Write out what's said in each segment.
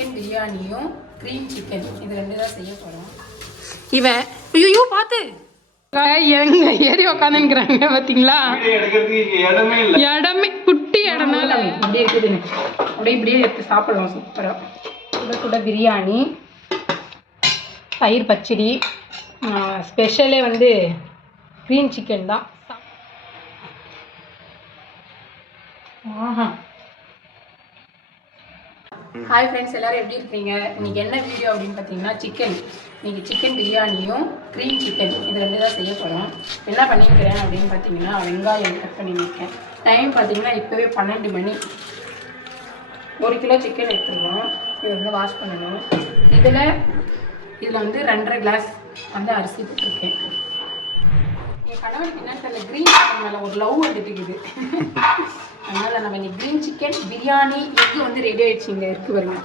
Chicken பிரியாணியும் cream chicken இது ரெண்டு தான் செய்ய போகிறோம். இவன் ஐயோ பார்த்து எங்க ஏறி உக்காந்துக்கிறாங்க பார்த்தீங்களா? இடமே குட்டி இடம்னால இப்படியே இருக்குதுங்க. இப்படியே எடுத்து சாப்பிடலாம் சூப்பராக. சுட சுட பிரியாணி, தயிர் பச்சடி, ஸ்பெஷலே வந்து க்ரீம் சிக்கன் தான். ஆஹா. ஹாய் ஃப்ரெண்ட்ஸ், எல்லோரும் எப்படி இருக்கீங்க? இன்றைக்கி என்ன வீடியோ அப்படின்னு பார்த்தீங்கன்னா இன்றைக்கி சிக்கன் பிரியாணியும் க்ரீம் சிக்கன் இது ரெண்டு தான் செய்ய போகிறோம். என்ன பண்ணியிருக்கிறேன் அப்படின்னு பார்த்தீங்கன்னா வெங்காயம் கட் பண்ணியிருக்கேன். டைம் பார்த்தீங்கன்னா இப்போவே 12 மணி. 1 கிலோ சிக்கன் எடுத்துருவோம். இது வந்து வாஷ் பண்ணணும். இதில் வந்து 2.5 கிளாஸ் வந்து அரிசி போட்டிருக்கேன். என் கணவனுக்கு என்ன தெரியல, க்ரீன் சிக்கன் மேலே ஒரு லவ் வந்துட்டுக்குது. அதனால் நம்ம இன்னைக்கு க்ரீன் சிக்கன் பிரியாணி எக்கு வந்து ரெடி ஆகிடுச்சு. இங்கே இருக்குது பாருங்க.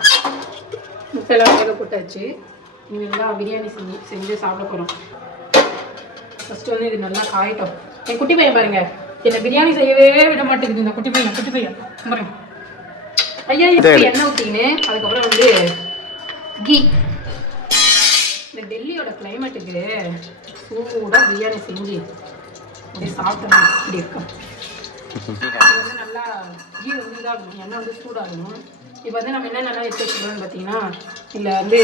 முட்டைலாம் வேக போட்டாச்சு. இனிமேல் பிரியாணி செஞ்சு சாப்பிட போகிறோம். ஃபஸ்ட்டு வந்து இது நல்லா காயிட்டோம். என் குட்டி பையன் பாருங்க, என்னை பிரியாணி செய்யவே விட மாட்டேங்குது. இந்த குட்டி பையன் பாருங்க. ஐயா எண்ணெய் ஊற்றின்னு அதுக்கப்புறம் வந்து கீ. இந்த டெல்லியோட கிளைமேட்டுக்கு சூடாக பிரியாணி செஞ்சு அப்படியே சாப்பிட்டோம். இப்படி இருக்கும். இது வந்து நல்லா கீ வந்து இதாகணும், எண்ணெய் வந்து சூடாகணும். இப்போ வந்து நம்ம என்னென்னலாம் எடுத்து வச்சுக்கணும்னு பார்த்தீங்கன்னா, இதில் வந்து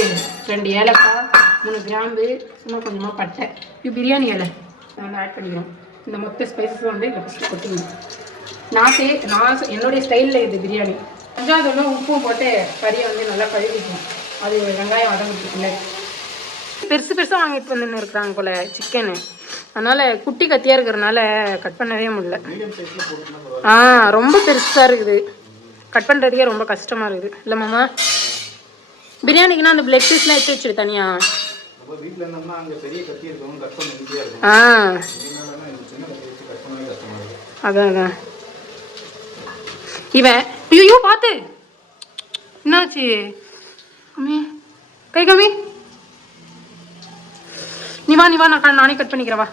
2 ஏலக்காய், 3 கிராம்பு, சும்மா கொஞ்சமாக பட்டை, இது பிரியாணி இலை வந்து ஆட் பண்ணிக்கிறோம். இந்த மொத்த ஸ்பைசஸ் வந்து இதில் ஃபஸ்ட்டு கொட்டிக்கணும். நான் என்னுடைய ஸ்டைலில் இது பிரியாணி. 5வது உப்பும் போட்டு கறியை வந்து நல்லா கழுவிக்கணும். அது வெங்காயம் வதங்கிட்டுருக்குல்ல, பெருசாக வாங்கிட்டு வந்துன்னு இருக்கிறாங்க போல் சிக்கனு. அதனால் குட்டி கத்தியாக இருக்கிறதுனால கட் பண்ணவே முடியல. ரொம்ப பெருசாக இருக்குது, கட் பண்ணுறதுக்கே ரொம்ப கஷ்டமாக இருக்குது. இல்லை மாமா, பிரியாணிக்குன்னா அந்த பிளட் பீஸ்லாம் எடுத்து வச்சுடு தனியாக. அதான் இவன் ஐயோ பார்த்து என்னாச்சு கம்மி கை கம்மி. நீ வா நானே கட் பண்ணிக்கிறவா.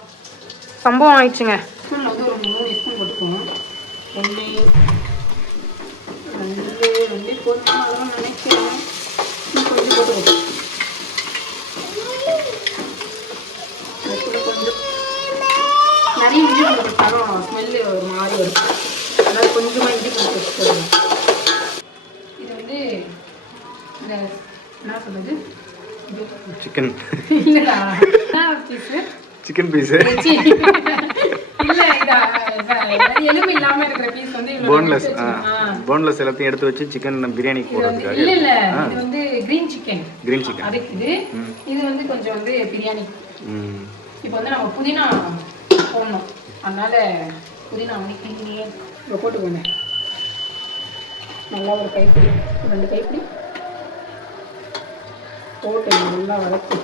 சம்பவம் ஆயிடுச்சுங்க. ஸ்பூனில் வந்து ஒரு 3 ஸ்பூன் போட்டுக்குவோம். 2 போட்டுக்கணும். அதெல்லாம் நினைக்கிறேன் கொஞ்சம் போட்டுக்கணும். கொஞ்சம் நிறைய இஞ்சி கொஞ்சம் போட்டாலும் ஸ்மெல்லு ஒரு மாதிரி வரும். அதனால் கொஞ்சமாக இஞ்சி கொஞ்சம் வச்சுக்கணும். இது வந்து இந்த என்ன சொல்றது, சிக்கன் இல்லடா பீஸு, சிக்கன் பீஸு இல்ல, எலும்பு இல்லாம இருக்கிற பீஸ் வந்து போன்லெஸ் எல்லாத்தையும் எடுத்து வச்சு சிக்கன் பிரியாணி போடுறதுக்காக. இல்ல இது வந்து கிரீன் சிக்கன் அதுக்கு இது வந்து கொஞ்சம் வந்து பிரியாணி. இப்போ வந்து நம்ம புதினா போடணும். அதனால புதினா வந்து கிளீனியே போட்டுக்கோங்க. நல்லா ஒரு கைப்பிடி, 2 கைப்பிடி போட்டு நல்லா வளர்த்து.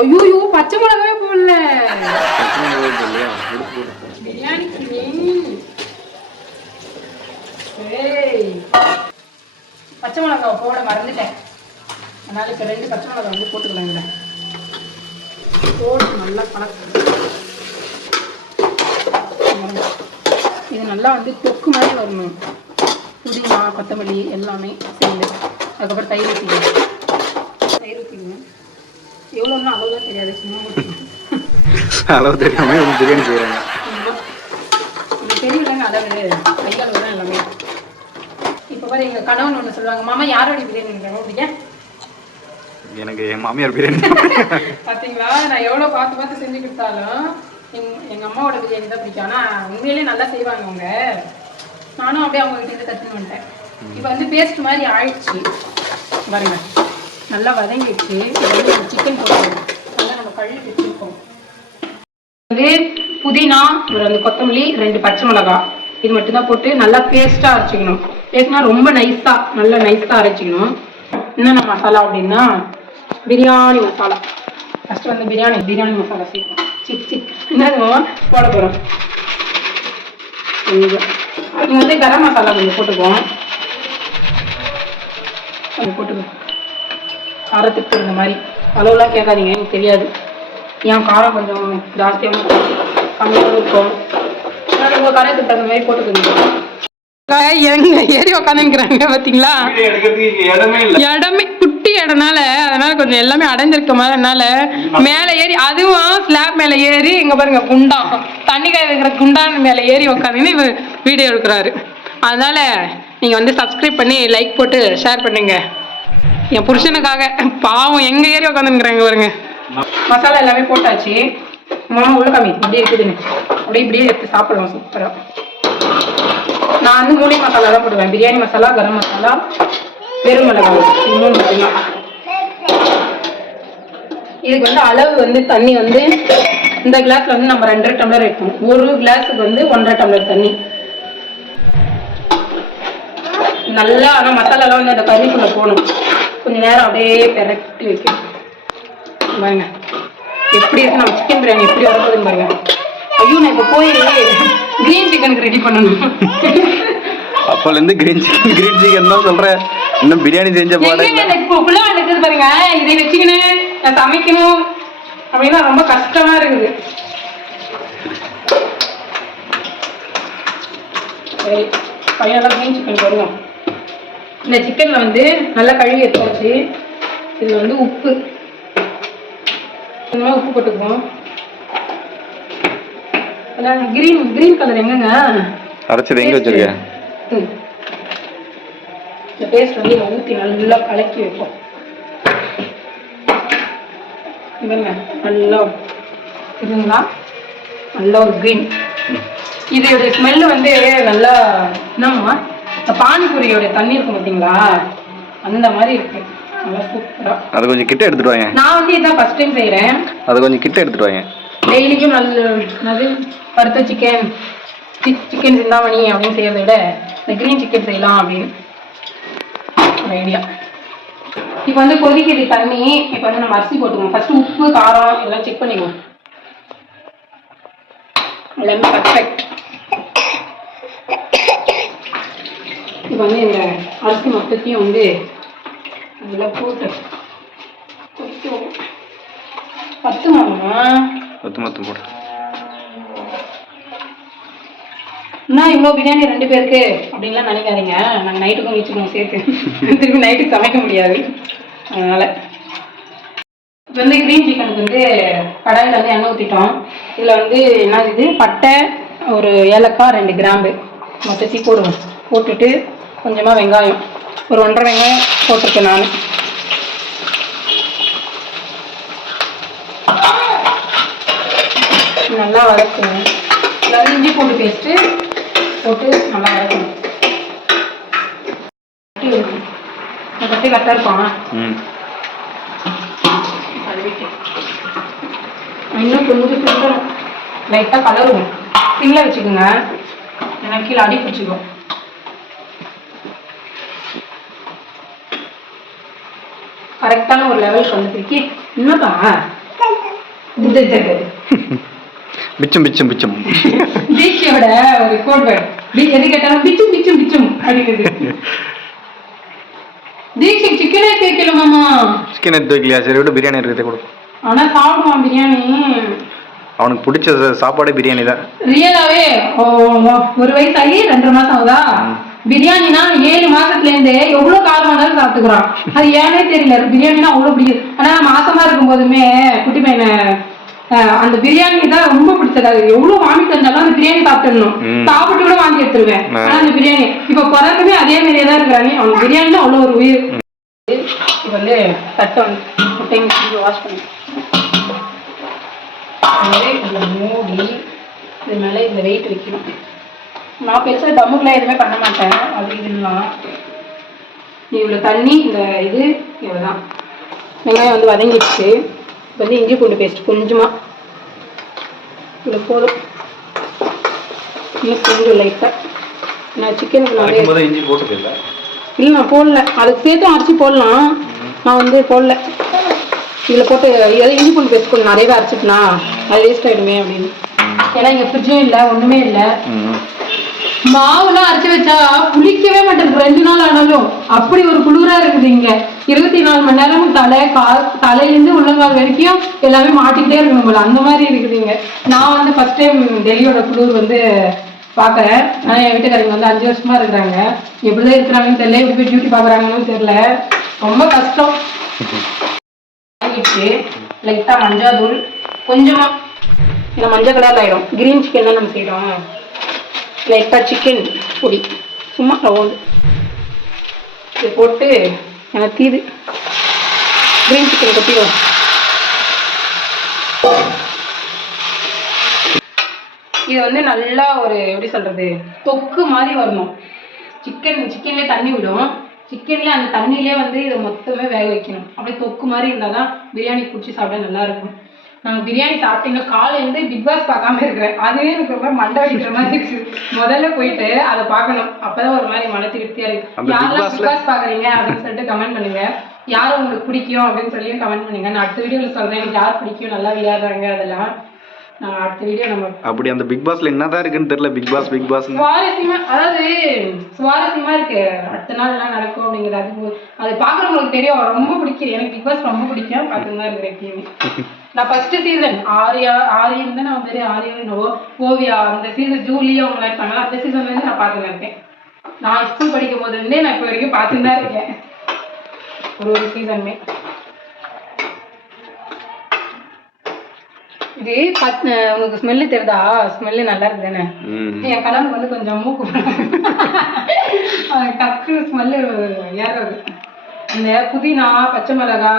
ஐயோ பச்சை மிளகாவே போடல பிரியாணிக்கு. பச்சை மிளகாவை போட மறந்துட்டேன். அதனால இப்போ 2 பச்சை மிளகா வந்து போட்டுக்கலாங்க. போட்டு நல்லா கலக்கு. இது நல்லா வந்து தொக்கு மாதிரி வரணும். புதினா கொத்தமல்லி எல்லாமே சேர்ந்து. அதுக்கப்புறம் தயிர் ஊற்றிக்கணும். எவ்வளோன்னா அளவுலாம் தெரியாது, சும்மா அளவு தெரியாம பிரியாணி செய்கிறாங்க. தெரியலங்க அளவு, கையாளவு தான் எல்லாமே. இப்போ பாரு எங்கள் கணவன் ஒன்று சொல்லுவாங்க, மாமா யாரோட பிரியாணி பிடிக்க? எனக்கு என் மாமியார் பிரியாணி. பார்த்தீங்களா, நான் எவ்வளோ பார்த்து செஞ்சு கொடுத்தாலும் எங்கள் அம்மாவோட பிரியாணி தான் பிடிக்கும். ஆனால் உண்மையிலே நல்லா செய்வாங்க அவங்க. நானும் அப்படியே அவங்ககிட்ட கற்றுன்னு வந்துட்டேன். இப்போ வந்து பேஸ்ட் மாதிரி ஆயிடுச்சு பாருங்க. நல்லா வதங்கிடுச்சு. இது வந்து நம்ம சிக்கன் போட்டுருவோம். நல்லா நம்ம கழுவி வச்சுருக்கோம். வந்து புதினா, ஒரு கொத்தமல்லி, 2 பச்சை மிளகா, இது மட்டும்தான் போட்டு நல்லா பேஸ்ட்டாக அரைச்சிக்கணும். பேஸ்ட்னா ரொம்ப நல்லா நைஸாக அரைச்சிக்கணும். என்னென்ன மசாலா அப்படின்னா பிரியாணி மசாலா. ஃபஸ்ட்டு வந்து பிரியாணி மசாலா சேர்க்கணும். என்னதுமோ போட போகிறோம். நீங்கள் வந்து கரம் மசாலா கொஞ்சம் போட்டுக்குவோம். கொஞ்சம் போட்டுக்குவோம் காரத்துக்கு இந்த மாதிரி. அளவுலாம் கேட்காதீங்க, எனக்கு தெரியாது. ஏன் காரம் கொஞ்சம் ஜாஸ்தியாகவும் கம்மியாகவும் இருக்கும். உங்கள் காரத்துக்கு தகுந்த மாதிரி போட்டுக்கோங்க. எங்க ஏறி உக்காந்துக்கிறாங்க பாத்தீங்களா? இடமே குட்டி இடம்னால அதனால கொஞ்சம் எல்லாமே அடைஞ்சிருக்க மாதிரினால மேல ஏறி, அதுவும் ஸ்லாப் மேல ஏறி இங்க பாருங்க குண்டான், தண்ணி காய வைக்கிற குண்டான் மேல ஏறி உக்காந்துன்னு வீடியோ எடுக்கிறாரு. அதனால நீங்க வந்து சப்ஸ்கிரைப் பண்ணி லைக் போட்டு ஷேர் பண்ணுங்க. என் புருஷனுக்காக பாவம் எங்க ஏறி உக்காந்துக்கிறாங்க பாருங்க. மசாலா எல்லாமே போட்டாச்சு. மாமா உள்ள கம்மி அப்படியே இருக்குதுன்னு அப்படியே இப்படியே எடுத்து சாப்பிடலாம் சூப்பரா. நான் வந்து 3 மசாலா தான் போடுவேன். பிரியாணி மசாலா, கரம் மசாலா, வெறும் மிளகாய், 3 மட்டும்தான். இதுக்கு வந்து அளவு வந்து தண்ணி வந்து இந்த கிளாஸ்ல வந்து நம்ம 2.5 டம்ளர் எடுப்போம். ஒரு கிளாஸுக்கு வந்து 1.5 டம்ளர் தண்ணி. நல்லா ஆனால் மசாலாலாம் வந்து அந்த கறிக்குள்ள போகணும். கொஞ்சம் நேரம் அப்படியே பெரட்டி வைக்கணும். பாருங்க எப்படி இருக்கு நம்ம சிக்கன் பிரியாணி எப்படி வரப்போகுதுன்னு பாருங்க. ஐயோ நான் இப்போ போய் கிரீன் சிக்கனுக்கு ரெடி பண்ணணும். அப்போலேருந்து கிரீன் சிக்கன் தான் சொல்கிறேன். இன்னும் பிரியாணி செஞ்ச பாருங்க. இருக்குது பாருங்க. இதை வச்சுக்கின்னு நான் சமைக்கணும் அப்படின்னா ரொம்ப கஷ்டமா இருக்குது. சரி பையனெல்லாம் கிரீன் சிக்கன் வருவோம். இந்த சிக்கனில் வந்து நல்லா கழுவி எடுத்தாச்சு. இதில் வந்து உப்பு உப்பு போட்டுக்குவோம். கிரீன் கலர் எங்கங்க அரைச்சது எங்க வச்சிருக்க? இந்த பேஸ்ட் வந்து ஊற்றி நல்லா கலக்கி வைப்போம். நல்லா இதுங்களா நல்லா ஒரு கிரீன். இதோடைய ஸ்மெல்லு வந்து நல்லா என்னம்மா இந்த பானிபூரியோடைய தண்ணி இருக்கும் பார்த்தீங்களா, அந்த மாதிரி இருக்கு. நல்லா சூப்பரா. அதை கொஞ்சம் கிட்ட எடுத்துட்டு வாங்க. நான் வந்து இதான் ஃபர்ஸ்ட் டைம் செய்கிறேன். அதை கொஞ்சம் கிட்ட எடுத்துட்டு வாங்க. டெய்லிக்கும் நல்ல வறுத்த சிக்கன் சிந்தாமணி அப்படின்னு செய்யறதை விட இந்த கிரீன் சிக்கன் செய்யலாம் அப்படின்னு ஒரு ஐடியா. இப்போ வந்து கொதிக்குது தண்ணி. இப்போ வந்து நம்ம அரிசி போட்டுக்கோம். ஃபர்ஸ்ட் உப்பு காரம் எல்லாம் செக் பண்ணிக்குவோம். எல்லாமே பர்ஃபெக்ட். இப்போ வந்து இந்த அரிசி மொத்தத்தையும் வந்து நல்லா போட்டு கொதிக்குவோம். 10 மாமா 10 போடு. என்ன இவ்வளோ பிரியாணி 2 பேருக்கு அப்படின்லாம் நினைக்காதீங்க. நாங்கள் நைட்டுக்கும் வச்சுக்கோங்க சேர்த்து. திருப்பி நைட்டுக்கு சமைக்க முடியாது. அதனால இப்போ வந்து கிரீன் சிக்கனுக்கு வந்து கடாயில் வந்து எண்ணெய் ஊற்றிட்டோம். இதில் வந்து என்ன இது பட்டை, ஒரு ஏலக்காய், 2 கிராம்பு மொத்தத்தையும் போடுவோம். போட்டுட்டு கொஞ்சமாக வெங்காயம், ஒரு 1.5 வெங்காயம் போட்டிருக்கேன் நான். நல்லா வதக்கணும். இதில் இஞ்சி பூண்டு பேஸ்ட்டு போட்டு நல்லா வதக்கணும். கட்டி கரெக்டாக இருப்பான். இன்னும் கொஞ்சம் சுண்டணும். லைட்டாக கலருவோம். சிம்மில் வச்சுக்கோங்க, ஏன்னா கீழே அடி பிடிச்சிக்கும். கரெக்டான ஒரு லெவலுக்கு வந்து பிடிக்கி இன்னும் பிச்சும் பிச்சும் பிச்சும் பீச்சோட ஒரு கோட் வேர்ட். எது கேட்டாலும் பிச்சும் பிச்சும் பிச்சும் அப்படிங்கிறது. தீக்ஷிக் சிக்கனே தேய்க்கல மாமா. சிக்கனே தேய்க்கலையா? சரி விட்டு பிரியாணி இருக்கிறதே கொடு. ஆனா சாப்பிடுவான் பிரியாணி. அவனுக்கு பிடிச்ச சாப்பாடு பிரியாணி தான். ரியலாவே 1 வயசாகி 2.5 மாசம் ஆகுதா. பிரியாணினா 7 மாசத்துலேருந்தே எவ்வளோ காரம் வந்தாலும் சாப்பிட்டுக்கிறான். அது ஏனே தெரியல. பிரியாணினா அவ்வளோ பிடிக்குது. ஆனால் மாசமா இருக்கும் போதுமே குட்டி பையனை அந்த பிரியாணி தான் ரொம்ப பிடிச்சது. அது எவ்வளவு வாமிட்டு வந்தாலும் அந்த பிரியாணி சாப்பிட்டுடணும். சாப்பிட்டு கூட வாங்கி எடுத்துருவேன். ஆனா அந்த பிரியாணி இப்ப பிறகுமே அதே மாதிரியே தான் இருக்கிறாங்க. அவன் பிரியாணினா அவ்வளோ ஒரு உயிர். இப்ப வந்து தட்டை வந்து முட்டைங்க வாஷ் பண்ணி மூடி இது மேலே இந்த வெயிட் வைக்கணும். நான் பெருசாக தம்முக்குலாம் எதுவுமே பண்ண மாட்டேன். அப்படி இதுலாம் இவ்வளோ தண்ணி இந்த இது இவ்வளோதான். வெங்காயம் வந்து வதங்கிடுச்சு. இப்போ வந்து இஞ்சி பூண்டு பேஸ்ட் கொஞ்சமாக இவ்வளோ போதும். இன்னும் கொஞ்சம் லைட்டாக நான் சிக்கனுக்கு நான் இஞ்சி போட்டு இல்லை நான் போடல. அதுக்கு சேர்த்தும் அரைச்சி போடலாம். நான் வந்து போடல. இதில் போட்டு எதாவது இஞ்சி பூண்டு பேஸ்ட் கொஞ்சம் நிறையவே அரைச்சிட்டுனா அது வேஸ்ட் ஆகிடுமே அப்படின்னு. ஏன்னா இங்கே ஃப்ரிட்ஜும் இல்லை, ஒன்றுமே இல்லை. மாவுலாம் அரைச்சி வச்சா புளிக்கவே மாட்டேங்குது 2 நாள் ஆனாலும். அப்படி ஒரு குளிராக இருக்குது இங்கே. 24 மணி நேரமும் தலையிலேருந்து உள்ளங்கால் வரைக்கும் எல்லாமே மாட்டிக்கிட்டே இருக்கணும் போல, அந்த மாதிரி இருக்குது இங்கே. நான் வந்து ஃபர்ஸ்ட் டைம் டெல்லியோட குளிர் வந்து பார்க்குறேன். ஆனால் என் வீட்டுக்காரங்க வந்து 5 வருஷமா இருக்கிறாங்க. எப்படிதான் இருக்கிறாங்கன்னு தெரியல, எப்படி போய் டியூட்டி பார்க்குறாங்கன்னு தெரியல. ரொம்ப கஷ்டம். வாங்கிட்டு லைட்டாக மஞ்சள் தூள் கொஞ்சமாக, இந்த மஞ்சள் கலரில் ஆகிடும். கிரீன் சிக்கன் தான் நம்ம செய்கிறோம். லைட்டாக சிக்கன் பொடி சும்மா ரவுண்டு இது போட்டு எனக்கு தீது கிரீன் சிக்கன் கொட்டிடும். இது வந்து நல்லா ஒரு எப்படி சொல்றது, தொக்கு மாதிரி வரணும். சிக்கன்லேயே தண்ணி விடும். சிக்கன்லேயே அந்த தண்ணியிலே வந்து இதை மொத்தமே வேக வைக்கணும். அப்படியே தொக்கு மாதிரி இருந்தால் தான் பிரியாணி பிடிச்சி சாப்பிட நல்லா இருக்கும். நாங்கள் பிரியாணி சாப்பிட்டீங்கன்னா காலையிலேருந்து பிக் பாஸ் பார்க்காம இருக்கிறேன். அதுவே எனக்கு ரொம்ப மண்டை வலிக்கிற மாதிரி இருக்கு. முதல்ல போயிட்டு அதை பார்க்கணும். அப்பதான் ஒரு மாதிரி மன திருப்தியா இருக்கு. யாரெல்லாம் பிக் பாஸ் பாக்குறீங்க அப்படின்னு சொல்லிட்டு கமெண்ட் பண்ணுங்க. யாரும் உங்களுக்கு பிடிக்கும் அப்படின்னு சொல்லி கமெண்ட் பண்ணுங்க. நான் அடுத்த வீடியோவில் சொல்றேன் எனக்கு யார் பிடிக்கும், நல்லா விளையாடுறாங்க அதெல்லாம். நான் அடுத்த வீடியோ நம்ம அப்படி அந்த பிக் பாஸ்ல என்னதான் இருக்குன்னு தெரியல. பிக் பாஸ் சுவாரஸ்யமா, அதாவது சுவாரஸ்யமா இருக்கு. அடுத்த நாள் என்ன நடக்கும் அப்படிங்கிறது அது பாக்குறவங்களுக்கு தெரியும். ரொம்ப பிடிக்கும். எனக்கு பிக் பாஸ் ரொம்ப பிடிக்கும். பார்த்துட்டு தான் இருக்கிறேன். நான் ஃபர்ஸ்ட் சீசன் ஆரியன் தான் நான் பேரு ஆரியன் ஓவியா அந்த சீசன் ஜூலி அவங்க இருப்பாங்க. அந்த சீசன்ல இருந்து நான் பார்த்துட்டு இருக்கேன். நான் ஸ்கூல் படிக்கும் போதுல இருந்தே நான் இப்போ வரைக்கும் பார்த்துட்டு தான் இருக்கேன். ஒரு சீசனுமே இது உங்களுக்கு ஸ்மெல்லு தெரியுதா? ஸ்மெல்லு நல்லா இருக்கு தானே? என் கணவனுக்கு வந்து கொஞ்சம் மூக்கு டக்கு ஸ்மெல்லு ஏறது. இந்த புதினா, பச்சை மிளகா,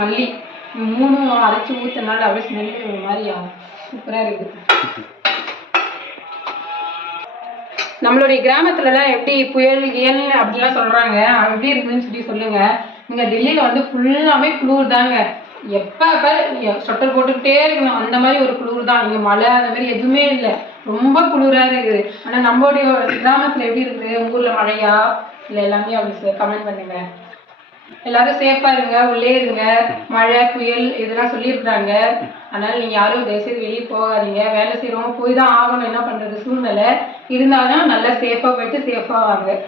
மல்லி 3 அரைச்சி ஊற்றினால அப்படியே ஸ்மெல்லு ஒரு மாதிரி சூப்பராக இருக்குது. நம்மளுடைய கிராமத்துலலாம் எப்படி புயல் கியல் அப்படிலாம் சொல்கிறாங்க, எப்படி இருக்குதுன்னு சொல்லி சொல்லுங்க. இங்கே டெல்லியில் வந்து ஃபுல்லாமே குளிர் தாங்க. எப்போ ஸ்வெட்டர் போட்டுக்கிட்டே இருக்கணும். அந்த மாதிரி ஒரு குளிர் தான். இங்கே மழை அந்த மாதிரி எதுவுமே இல்லை. ரொம்ப குளிராக இருக்குது. ஆனால் நம்மளுடைய கிராமத்தில் எப்படி இருக்குது? உங்கள் ஊரில் மழையா இல்லை எல்லாமே அப்படி கமெண்ட் பண்ணுங்க. எல்லாரும் சேஃபா இருங்க, உள்ளே இருங்க. மழை புயல் இதெல்லாம் சொல்லியிருக்கிறாங்க. அதனால நீங்க யாரும் தயவுசெய்து வெளியே போகாதீங்க. வேலை செய்யறவங்க போய் தான் ஆகணும். என்ன பண்றது, சூழ்நிலை இருந்தாலும் நல்லா சேஃபா போயிட்டு சேஃபா வாங்க.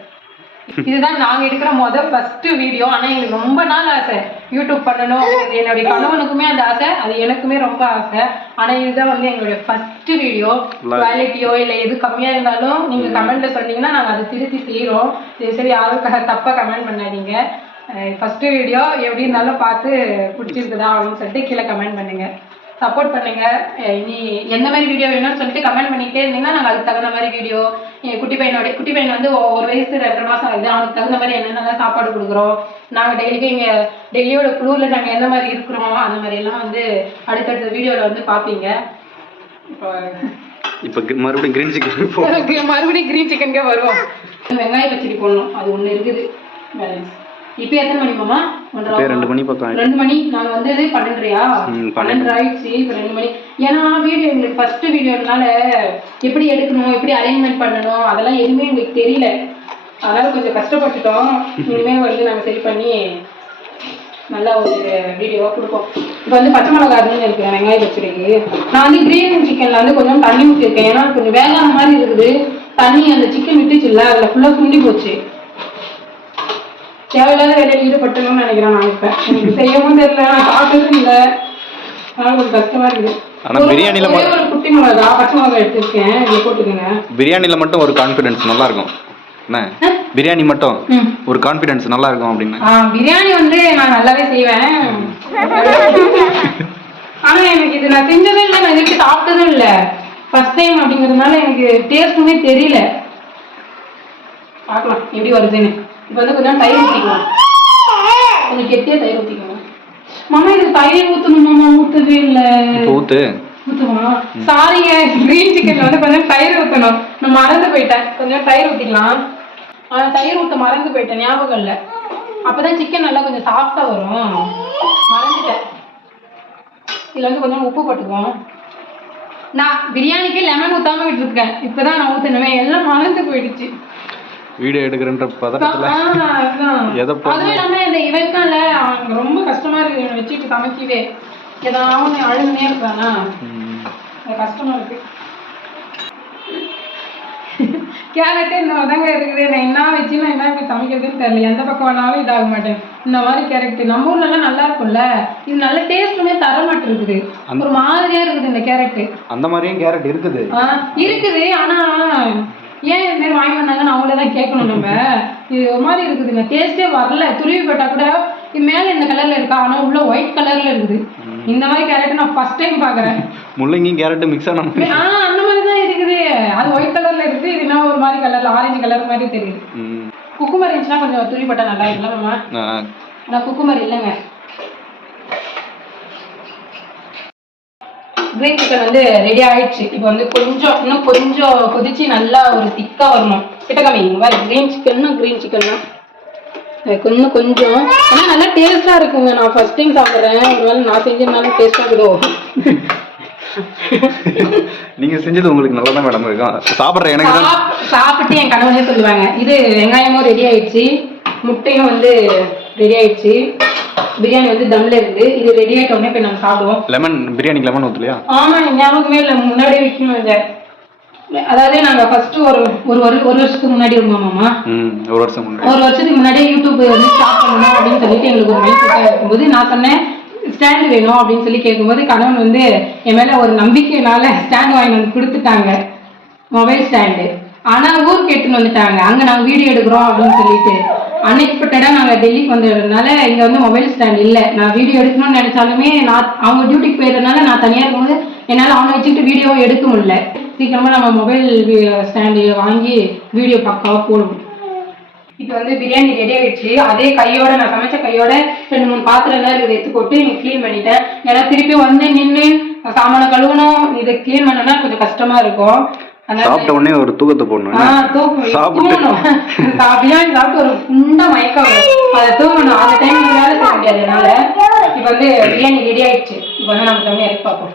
இதுதான் நாங்க எடுக்கிற ஃபர்ஸ்ட் வீடியோ. ஆனா எங்களுக்கு ரொம்ப நாள் ஆசை யூடியூப் பண்ணணும். என்னுடைய கணவனுக்குமே அந்த ஆசை, அது எனக்குமே ரொம்ப ஆசை. ஆனா இதுதான் வந்து எங்களுடைய ஃபர்ஸ்ட் வீடியோ. குவாலிட்டியோ இல்லை எது கம்மியா இருந்தாலும் நீங்க கமெண்ட்ல சொன்னீங்கன்னா நாங்க அதை திருத்தி செய்யறோம். சரி யாரும் தப்பா கமெண்ட் பண்ணாதீங்க. ஃபர்ஸ்ட் வீடியோ எப்படி இருந்தாலும் பார்த்து பிடிச்சிருக்குதா அப்படின்னு சொல்லிட்டு கீழே கமெண்ட் பண்ணுங்க. சப்போர்ட் பண்ணுங்க. இனி எந்த மாதிரி வீடியோ வேணும்னு சொல்லிட்டு கமெண்ட் பண்ணிக்கிட்டே இருந்தீங்கன்னா நாங்கள் அதுக்கு தகுந்த மாதிரி வீடியோ. என் குட்டி பையன் வந்து 1 வயசு 2.5 மாதம் ஆகுது. அவனுக்கு தகுந்த மாதிரி என்னென்னலாம் சாப்பாடு கொடுக்குறோம். நாங்கள் டெய்லிக்கும் இங்கே டெல்லியோட குளூரில் நாங்கள் எந்த மாதிரி இருக்கிறோம் அந்த மாதிரி எல்லாம் வந்து அடுத்தடுத்த வீடியோவில் வந்து பார்ப்பீங்க. இப்போ மறுபடியும் கிரீன் சிக்கனுக்கே வருவோம். வெங்காய பச்சடி போடணும், அது ஒன்று இருக்குது பேலன்ஸ். இப்போ எத்தனை மணி மாமா? 2 மணி பக்கம். 2 மணி. நாங்கள் வந்தது 12 ஆயிடுச்சு. இப்போ 2 மணி. ஏன்னா வீடியோ எங்களுக்கு ஃபர்ஸ்ட் வீடியோனால எப்படி எடுக்கணும், எப்படி அரேஞ்ச்மெண்ட் பண்ணணும் அதெல்லாம் எதுவுமே எங்களுக்கு தெரியல. அதனால கொஞ்சம் கஷ்டப்பட்டுட்டோம். இனிமேல் வந்து நாங்கள் சரி பண்ணி நல்லா ஒரு வீடியோவாக கொடுப்போம். இப்போ வந்து பச்சை மிளகா அரிஞ்சு இருக்கிறேன் வெங்காய பச்சடிக்கு. நான் வந்து கிரீன் சிக்கனில் வந்து கொஞ்சம் தண்ணி ஊற்றிருக்கேன். ஏன்னா கொஞ்சம் வேகாத மாதிரி இருக்குது. தண்ணி அந்த சிக்கன் விட்டுச்சுல்ல, அதில் ஃபுல்லாக சுண்டி போச்சு. தேவையில்லாத வேலையில் ஈடுபட்டணும்னு நினைக்கிறேன். நான் இப்போ எனக்கு செய்யவும் தெரியல, நான் சாப்பிட்டதும் இல்லை. அதனால கொஞ்சம் கஷ்டமா இருக்குது. ஒரு குட்டி மிளகா பச்சை மிளகா எடுத்துருக்கேன், இதை போட்டுக்கோங்க. பிரியாணியில் மட்டும் ஒரு கான்ஃபிடன்ஸ் நல்லா இருக்கும். என்ன பிரியாணி மட்டும் ஒரு கான்ஃபிடன்ஸ் நல்லா இருக்கும் அப்படின்னு. பிரியாணி வந்து நான் நல்லாவே செய்வேன். ஆனா எனக்கு இது நான் செஞ்சதும் இல்லை, நான் இதுக்கு சாப்பிட்டதும் இல்லை. ஃபர்ஸ்ட் டைம் அப்படிங்கிறதுனால எனக்கு டேஸ்ட்டுமே தெரியல. பார்க்கலாம் எப்படி வருதுன்னு. இப்போ வந்து கொஞ்சம் தயிர் ஊற்றிக்கலாம். கொஞ்சம் கெட்டியாக தயிர் ஊற்றிக்கணும். மாமா இது தயிர் ஊற்றணும் மாமா, ஊற்றவே இல்லை. ஊற்றுவோம். சாரிங்க, கிரீன் சிக்கன்ல வந்து கொஞ்சம் தயிர் ஊற்றணும். நான் மறந்து போயிட்டேன். கொஞ்சம் தயிர் ஊற்றிக்கலாம். தயிர் ஊற்ற மறந்து போயிட்டேன், ஞாபகம் இல்லை. அப்போதான் சிக்கன் நல்லா கொஞ்சம் சாஃப்டா வரும். மறந்துட்டேன். இதில் வந்து கொஞ்சம் உப்பு போட்டுக்குவோம். நான் பிரியாணிக்கு லெமன் ஊற்றாம விட்டுருக்கேன். இப்போதான் நான் ஊற்றணுமே, எல்லாம் மறந்து போயிடுச்சு. வீடியோ எடுக்கிறன்ற பதட்டத்துல அதுவும் இல்லாம இந்த இவருக்கால அவனுக்கு ரொம்ப கஷ்டமா இருக்கு இவனை வச்சுட்டு சமைக்கவே. ஏதாவது அழுதுனே இருக்கானா, கஷ்டமா இருக்கு. கேரட்டே இந்த மாதிரி தாங்க இருக்குது. நான் என்ன வச்சு நான் என்ன இப்படி சமைக்கிறதுன்னு தெரியல. எந்த பக்கம் வேணாலும் இதாக மாட்டேன். இந்த மாதிரி கேரட் நம்ம ஊர்லலாம் நல்லா இருக்கும்ல, இது நல்ல டேஸ்ட்டுமே தர மாட்டேங்குது. ஒரு மாதிரியா இருக்குது இந்த கேரட். அந்த மாதிரியும் கேரட் இருக்குது இருக்குது. ஆனா ஏன் இது மாதிரி வாங்கி வந்தாங்கன்னு அவங்களே தான் கேட்கணும். நம்ம இது ஒரு மாதிரி இருக்குதுங்க, டேஸ்டே வரல. துருவி போட்டா கூட இது மேலே இந்த கலர்ல இருக்கா, ஆனா உள்ள ஒயிட் கலர்ல இருக்குது. இந்த மாதிரி கேரட் நான் ஃபர்ஸ்ட் டைம் பாக்குறேன். முள்ளங்கியும் கேரட் மிக்ஸ் ஆன மாதிரி. அந்த மாதிரி தான் இருக்குது. அது ஒயிட் கலர்ல இருக்குது, இது என்ன ஒரு மாதிரி கலர்ல ஆரஞ்சு கலர் மாதிரி தெரியுது. குக்குமர் இருந்துச்சுன்னா கொஞ்சம் துருவி போட்டா நல்லா இருக்குல்ல மாமா? நான் குக்குமர் இல்லைங்க. கிரீன் சிக்கன் வந்து ரெடி ஆயிடுச்சு. இப்போ வந்து இன்னும் கொஞ்சம் கொதிச்சு நல்லா ஒரு திக்கா வரணும். கிட்ட காமிங்க வேற. கிரீன் சிக்கன் இன்னும் கொஞ்சம் ஆனா நல்லா டேஸ்டா இருக்குங்க. நான் ஃபர்ஸ்ட் டைம் சாப்பிட்றேன். ஒருவேளை நான் செஞ்சதுனாலும் டேஸ்டா இருக்குதோ? நீங்க செஞ்சது உங்களுக்கு நல்லா தான் மேடம் இருக்கும். சாப்பிட்ற எனக்கு சாப்பிட்டு என் கணவனே சொல்லுவாங்க. இது வெங்காயமும் ரெடி ஆயிடுச்சு, முட்டையும் வந்து ரெடி ஆயிடுச்சு, பிரியாணி வந்து தம்ல இருக்குது. இது ரெடி ஆயிட்ட உடனே போய் நாங்கள் சாப்பிடுவோம். பிரியாணிக்கு லெமன் ஊற்றலையா? ஆமா, ஞாபகமே இல்லை. முன்னாடியே வைக்கணும் இதை. அதாவது நாங்க ஃபர்ஸ்ட் ஒரு வருஷத்துக்கு முன்னாடி இருந்தோமாமா. ஒரு வருஷத்துக்கு முன்னாடியே யூடியூப் வந்து ஸ்டார்ட் பண்ணணும் அப்படின்னு சொல்லிட்டு எங்களுக்கு ஒரு மைண்ட் செட்டாக இருக்கும்போது நான் சொன்னேன் ஸ்டாண்டு வேணும் அப்படின்னு சொல்லி கேட்கும்போது கணவன் வந்து என் மேல ஒரு நம்பிக்கையினால ஸ்டாண்ட் வாங்கி வந்து கொடுத்துட்டாங்க, மொபைல் ஸ்டாண்டு. ஆனா ஊருக்கு எடுத்துன்னு வந்துட்டாங்க. அங்க நாங்க வீடியோ எடுக்கிறோம் அப்படின்னு சொல்லிட்டு அன்எக்ஸ்பெக்டடா நாங்க டெல்லிக்கு வந்ததுனால இங்க வந்து மொபைல் ஸ்டாண்ட் இல்லை. நான் வீடியோ எடுக்கணும்னு நினைச்சாலுமே நான் அவங்க டியூட்டிக்கு போயிருந்தனால நான் தனியா இருக்கும்போது என்னால அவனை வச்சுக்கிட்டு வீடியோவும் எடுக்க முடியல. சீக்கிரமா நம்ம மொபைல் ஸ்டாண்டு வாங்கி வீடியோ பக்காவா போடுவோம். இப்போ வந்து பிரியாணி ரெடி ஆயிடுச்சு. அதே கையோட நான் சமைச்ச கையோட 2-3 பாத்திரங்கள் இதை எடுத்து போட்டு க்ளீன் பண்ணிட்டேன். ஏன்னா திருப்பி வந்து நின்று சாமான கழுவணும், இதை க்ளீன் பண்ணனா கொஞ்சம் கஷ்டமா இருக்கும். சாப்பிட்ட உடனே ஒரு தூக்கத்தை போடணும். பிரியாணி சாப்பிட்டு ஒரு ஃபுல்லா மயக்கம் வரும், அதை தூங்கணும். அந்த டைம் வேலை செய்ய முடியாது என்னால. இப்போ வந்து பிரியாணி ரெடி ஆயிடுச்சு. இப்போ வந்து நம்ம தண்ணி இறக்கி பார்ப்போம்.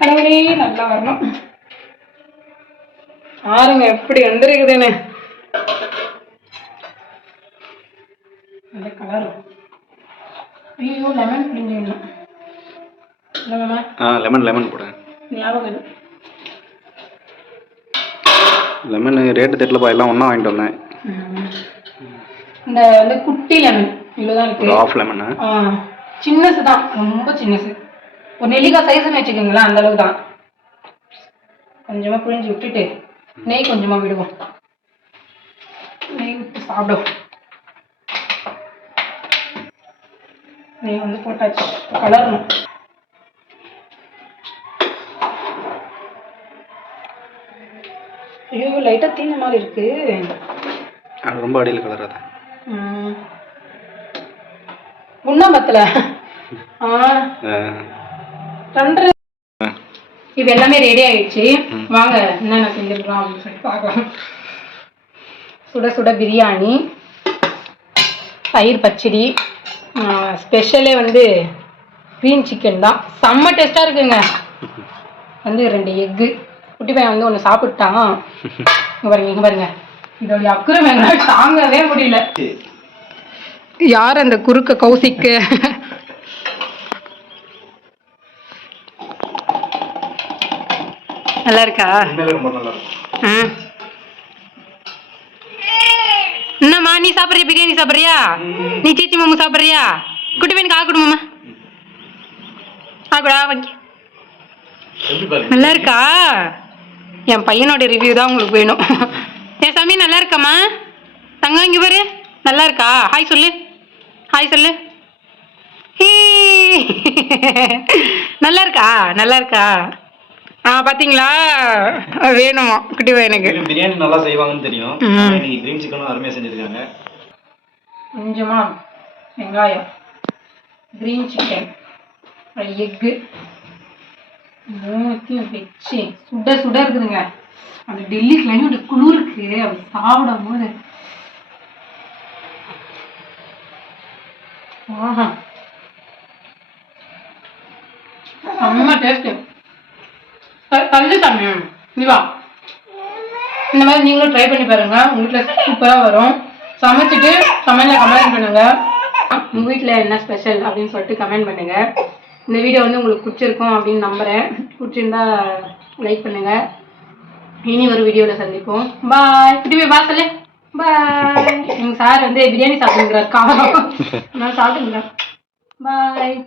கடவுளே நல்லா வரணும். ஆறுங்க எப்படி வந்துருக்குதுன்னு அந்த கலர். ஐயோ லெமன் பிழிஞ்சிடணும். லெமன் போட ஞாபகம். லெமன் ரேட்டு தெரியலப்பா, எல்லாம் ஒன்றா வாங்கிட்டு வந்தேன். இந்த வந்து குட்டி லெமன் இவ்வளோதான் இருக்கு. ஆஃப் லெமன் சின்னசு தான், ரொம்ப சின்னசு. ஒரு நெல்லிக்காய் சைஸ்ன்னு வச்சுக்கோங்களேன், அந்த அளவுக்கு தான். கொஞ்சமா புழிஞ்சு விட்டுட்டு நெய் கொஞ்சமா விடுவோம். நெய் விட்டு சாப்பிடுவோம். நெய் வந்து போட்டாச்சு, கலரணும். ஐயோ லைட்டா தீன மாதிரி இருக்கு. ரொம்ப அடியில் கலராத. உண்ணாமத்துல இது எல்லாமே ரெடி ஆயிடுச்சு. வாங்க என்னென்ன செஞ்சிருக்கோம் அப்படின்னு சொல்லி பார்க்கலாம். சுட சுட பிரியாணி, தயிர் பச்சடி, ஸ்பெஷலே வந்து க்ரீன் சிக்கன் தான். செம்ம டேஸ்டா இருக்குங்க. வந்து 2 எக்கு. குட்டி பையன் வந்து ஒன்று சாப்பிட்டான். இங்க பாருங்க இதோடைய அக்குறம் எங்களால் தாங்கவே முடியல. யார் அந்த குறுக்க கௌசிக்கு? நல்லா இருக்கா? என்னம்மா நீ சாப்பிட்றியா? பிரியாணி சாப்பிட்றியா? நீ சீச்சி மாமா சாப்பிட்றியா? குட்டி பையனுக்கு ஆக்குடு மாமா, ஆக்குடா வாங்கி. நல்லா இருக்கா? என் பையனோட ரிவ்யூ தான் உங்களுக்கு வேணும். என் சாமி நல்லா இருக்காம்மா? தங்கம் இங்கே பாரு, நல்லா இருக்கா? ஹாய் சொல்லு, ஹாய் சொல்லு. நல்லா இருக்கா? நல்லா இருக்கா? பாத்தீங்களா, வேணுமா குட்டி பையனுக்கு? பிரியாணி நல்லா செய்வாங்கன்னு தெரியும். இன்னைக்கு கிரீன் சிக்கனும் அருமையா செஞ்சிருக்காங்க. கொஞ்சமா வெங்காயம், கிரீன் சிக்கன், எக்கு மூத்தையும் வச்சு சுட சுட இருக்குதுங்க. அந்த டெல்லி கிளைமேட் குளிருக்கு, அப்படி சாப்பிடும் போது செம்ம டேஸ்ட். தள்ளு சாமி நீ வா. இந்த மாதிரி நீங்களும் ட்ரை பண்ணி பாருங்க, உங்க வீட்டில் சூப்பராக வரும். சமைச்சிட்டு கமெண்ட்ல கமெண்ட் பண்ணுங்க, உங்க வீட்டில் என்ன ஸ்பெஷல் அப்படின்னு சொல்லிட்டு கமெண்ட் பண்ணுங்க. இந்த வீடியோ வந்து உங்களுக்கு பிடிச்சிருக்கும் அப்படின்னு நம்புகிறேன். பிடிச்சிருந்தா லைக் பண்ணுங்கள், இனி ஒரு வீடியோல சந்திப்போம். பாய். இப்படி பா சொல்லு. பாய். எங்க சார் வந்து பிரியாணி சாப்பிட்டுக்கிறார் காரம். நான் சாப்பிட்டுக்கிறேன். பாய்.